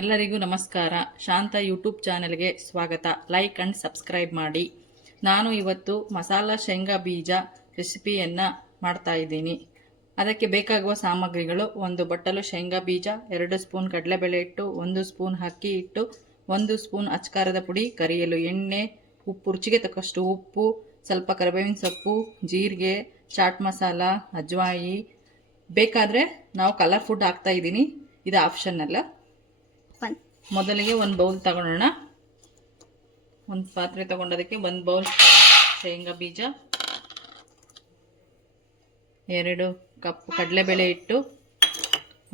ಎಲ್ಲರಿಗೂ ನಮಸ್ಕಾರ. ಶಾಂತ ಯೂಟ್ಯೂಬ್ ಚಾನೆಲ್ಗೆ ಸ್ವಾಗತ. ಲೈಕ್ ಅಂಡ್ ಸಬ್ಸ್ಕ್ರೈಬ್ ಮಾಡಿ. ನಾನು ಇವತ್ತು ಮಸಾಲ ಶೇಂಗಾ ಬೀಜ ರೆಸಿಪಿಯನ್ನು ಮಾಡ್ತಾ ಇದ್ದೀನಿ. ಅದಕ್ಕೆ ಬೇಕಾಗುವ ಸಾಮಗ್ರಿಗಳು: 1 ಬಟ್ಟಲು ಶೇಂಗಾ ಬೀಜ, 2 ಸ್ಪೂನ್ ಕಡಲೆಬೇಳೆ ಹಿಟ್ಟು, 1 ಸ್ಪೂನ್ ಅಕ್ಕಿ ಹಿಟ್ಟು, 1 ಸ್ಪೂನ್ ಅಚ್ಕಾರದ ಪುಡಿ, ಕರಿಯಲು ಎಣ್ಣೆ, ಉಪ್ಪು, ರುಚಿಗೆ ತಕ್ಕಷ್ಟು ಉಪ್ಪು, ಸ್ವಲ್ಪ ಕರಿಬೇವಿನ ಸೊಪ್ಪು, ಜೀರಿಗೆ, ಚಾಟ್ ಮಸಾಲ, ಅಜ್ವಾಯಿ. ಬೇಕಾದರೆ ನಾವು ಕಲರ್ ಫುಡ್ ಹಾಕ್ತಾ ಇದ್ದೀನಿ, ಇದು ಆಪ್ಷನಲ್ಲ. ಮೊದಲಿಗೆ ಒಂದು ಬೌಲ್ ತಗೊಳ್ಳೋಣ. ಒಂದು ಪಾತ್ರೆ ತಗೊಂಡೋದಕ್ಕೆ 1 ಬೌಲ್ ಶೇಂಗಾ ಬೀಜ, 2 ಕಪ್ ಕಡಲೆಬೇಳೆ ಹಿಟ್ಟು,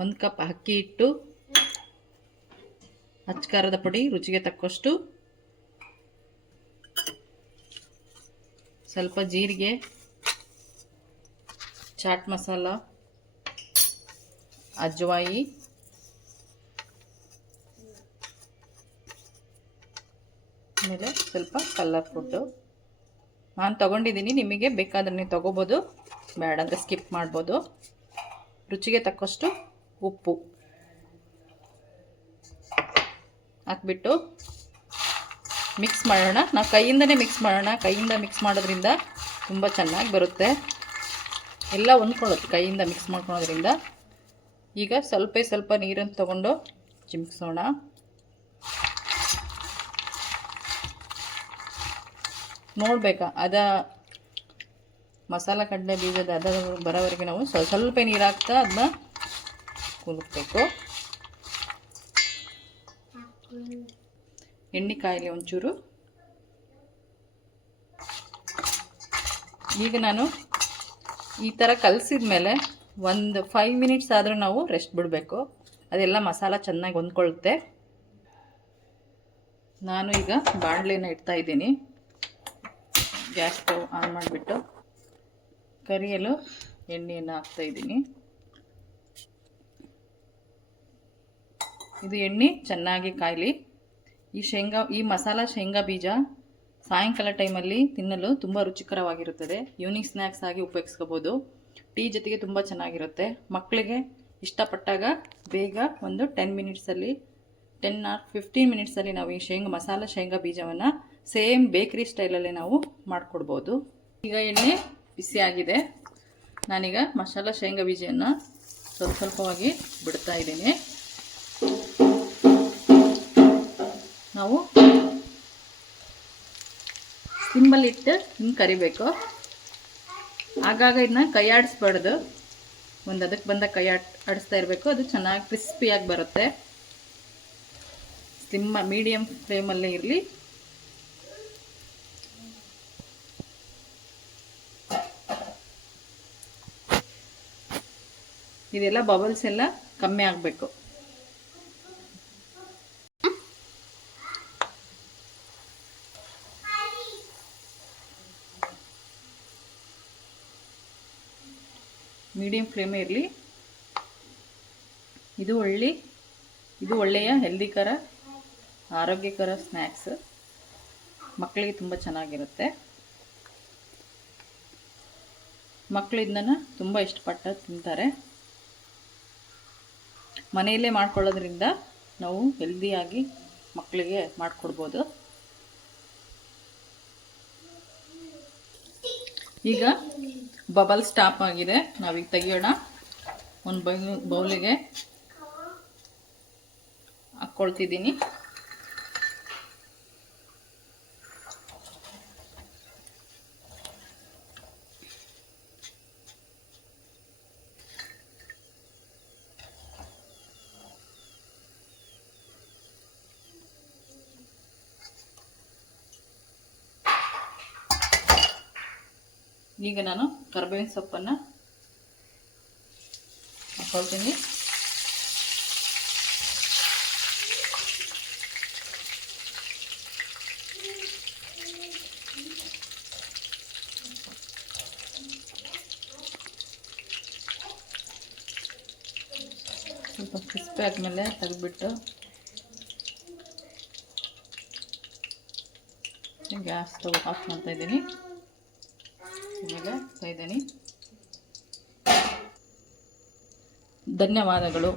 1 ಕಪ್ ಅಕ್ಕಿ ಹಿಟ್ಟು, ಅಚ್ಕಾರದ ಪುಡಿ ರುಚಿಗೆ ತಕ್ಕಷ್ಟು, ಸ್ವಲ್ಪ ಜೀರಿಗೆ, ಚಾಟ್ ಮಸಾಲ, ಅಜ್ವಾಯಿ, ಆಮೇಲೆ ಸ್ವಲ್ಪ ಕಲರ್ ಫುಡ್ಡು ನಾನು ತಗೊಂಡಿದ್ದೀನಿ. ನಿಮಗೆ ಬೇಕಾದ್ರೆ ನೀವು ತಗೋಬೋದು, ಬೇಡ ಅಂದರೆ ಸ್ಕಿಪ್ ಮಾಡ್ಬೋದು. ರುಚಿಗೆ ತಕ್ಕಷ್ಟು ಉಪ್ಪು ಹಾಕ್ಬಿಟ್ಟು ಮಿಕ್ಸ್ ಮಾಡೋಣ. ನಾವು ಕೈಯಿಂದನೇ ಮಿಕ್ಸ್ ಮಾಡೋಣ. ಕೈಯಿಂದ ಮಿಕ್ಸ್ ಮಾಡೋದ್ರಿಂದ ತುಂಬ ಚೆನ್ನಾಗಿ ಬರುತ್ತೆ, ಎಲ್ಲ ಹೊಂದ್ಕೊಳ್ಳುತ್ತೆ ಕೈಯಿಂದ ಮಿಕ್ಸ್ ಮಾಡ್ಕೊಳೋದ್ರಿಂದ. ಈಗ ಸ್ವಲ್ಪ ನೀರನ್ನು ತಗೊಂಡು ಚಿಮ್ಮಿಸೋಣ. ನೋಡಬೇಕಾ ಮಸಾಲ ಕಡಲೆ ಬೀಜದ ಬರೋವರೆಗೆ ನಾವು ಸ್ವಲ್ಪ ನೀರು ಹಾಕ್ತಾ ಅದನ್ನ ಕುಲುಕಬೇಕು. ಎಣ್ಣೆ ಕಾಯಿಲೆ ಒಂಚೂರು. ಈಗ ನಾನು ಈ ಥರ ಕಲಸಿದ ಮೇಲೆ ಒಂದು 5 ಮಿನಿಟ್ಸ್ ಆದರೂ ನಾವು ರೆಸ್ಟ್ ಬಿಡಬೇಕು, ಅದೆಲ್ಲ ಮಸಾಲ ಚೆನ್ನಾಗಿ ಹೊಂದ್ಕೊಳ್ಳುತ್ತೆ. ನಾನು ಈಗ ಬಾಣಲೆನ ಇಡ್ತಾ ಇದ್ದೀನಿ. ಗ್ಯಾಸ್ ಸ್ಟವ್ ಆನ್ ಮಾಡಿಬಿಟ್ಟು ಕರಿಯಲು ಎಣ್ಣೆಯನ್ನು ಹಾಕ್ತಾ ಇದ್ದೀನಿ. ಇದು ಎಣ್ಣೆ ಚೆನ್ನಾಗಿ ಕಾಯಲಿ. ಈ ಮಸಾಲ ಶೇಂಗಾ ಬೀಜ ಸಾಯಂಕಾಲ ಟೈಮಲ್ಲಿ ತಿನ್ನಲು ತುಂಬ ರುಚಿಕರವಾಗಿರುತ್ತದೆ. ಈವ್ನಿಂಗ್ ಸ್ನ್ಯಾಕ್ಸ್ ಆಗಿ ಉಪಯೋಗಿಸ್ಕೋಬೋದು. ಟೀ ಜೊತೆಗೆ ತುಂಬ ಚೆನ್ನಾಗಿರುತ್ತೆ. ಮಕ್ಕಳಿಗೆ ಇಷ್ಟಪಟ್ಟಾಗ ಬೇಗ ಒಂದು 10 ಮಿನಿಟ್ಸಲ್ಲಿ 10 or 15 ಮಿನಿಟ್ಸಲ್ಲಿ ನಾವು ಈ ಮಸಾಲ ಶೇಂಗಾ ಬೀಜವನ್ನು ಸೇಮ್ ಬೇಕ್ರಿ ಸ್ಟೈಲಲ್ಲಿ ನಾವು ಮಾಡಿಕೊಡ್ಬೋದು. ಈಗ ಎಣ್ಣೆ ಬಿಸಿಯಾಗಿದೆ. ನಾನೀಗ ಮಸಾಲ ಶೇಂಗಾ ಬೀಜವನ್ನು ಸ್ವಲ್ಪವಾಗಿ ಬಿಡ್ತಾ ಇದ್ದೀನಿ. ನಾವು ಸಿಂಬಲ್ಲಿಟ್ಟು ಹಿಂಗೆ ಕರಿಬೇಕು. ಆಗಾಗ ಇದನ್ನ ಕೈ ಆಡಿಸ್ಬಾರ್ದು, ಅದಕ್ಕೆ ಬಂದ ಕೈ ಆಡಿಸ್ತಾ ಇರಬೇಕು. ಅದು ಚೆನ್ನಾಗಿ ಕ್ರಿಸ್ಪಿಯಾಗಿ ಬರುತ್ತೆ. ಮೀಡಿಯಮ್ ಫ್ಲೇಮಲ್ಲೇ ಇರಲಿ. ಇದೆಲ್ಲ ಬಬಲ್ಸ್ ಎಲ್ಲ ಕಮ್ಮಿ ಆಗಬೇಕು. ಮೀಡಿಯಂ ಫ್ಲೇಮೇ ಇರಲಿ. ಇದು ಒಳ್ಳೆಯ ಹೆಲ್ದಿಕರ ಆರೋಗ್ಯಕರ ಸ್ನ್ಯಾಕ್ಸ್. ಮಕ್ಕಳಿಗೆ ತುಂಬ ಚೆನ್ನಾಗಿರುತ್ತೆ. ಮಕ್ಕಳು ಇದನ್ನು ತುಂಬ ಇಷ್ಟಪಟ್ಟು ತಿಂತಾರೆ. ಮನೆಯಲ್ಲೇ ಮಾಡ್ಕೊಳ್ಳೋದ್ರಿಂದ ನಾವು ಹೆಲ್ದಿಯಾಗಿ ಮಕ್ಕಳಿಗೆ ಮಾಡಿಕೊಡ್ಬೋದು. ಈಗ ಬಬಲ್ ಸ್ಟಾಪ್ ಆಗಿದೆ. ನಾವೀಗ ತೆಗಿಯೋಣ. ಒಂದು ಬೌಲಿಗೆ ಹಾಕ್ಕೊಳ್ತಿದ್ದೀನಿ. ಈಗ ನಾನು ಕರಿಬೇವಿನ ಸೊಪ್ಪನ್ನು ಹಾಕ್ಕೊಳ್ತೀನಿ. ಸ್ವಲ್ಪ ಕ್ರಿಸ್ಪಿ ಆದಮೇಲೆ ತೆಗೆದ್ಬಿಟ್ಟು ಗ್ಯಾಸ್ ಸ್ಟವ್ ಆಫ್ ಮಾಡ್ತಾ ಇದ್ದೀನಿ. ಧನ್ಯವಾದಗಳು.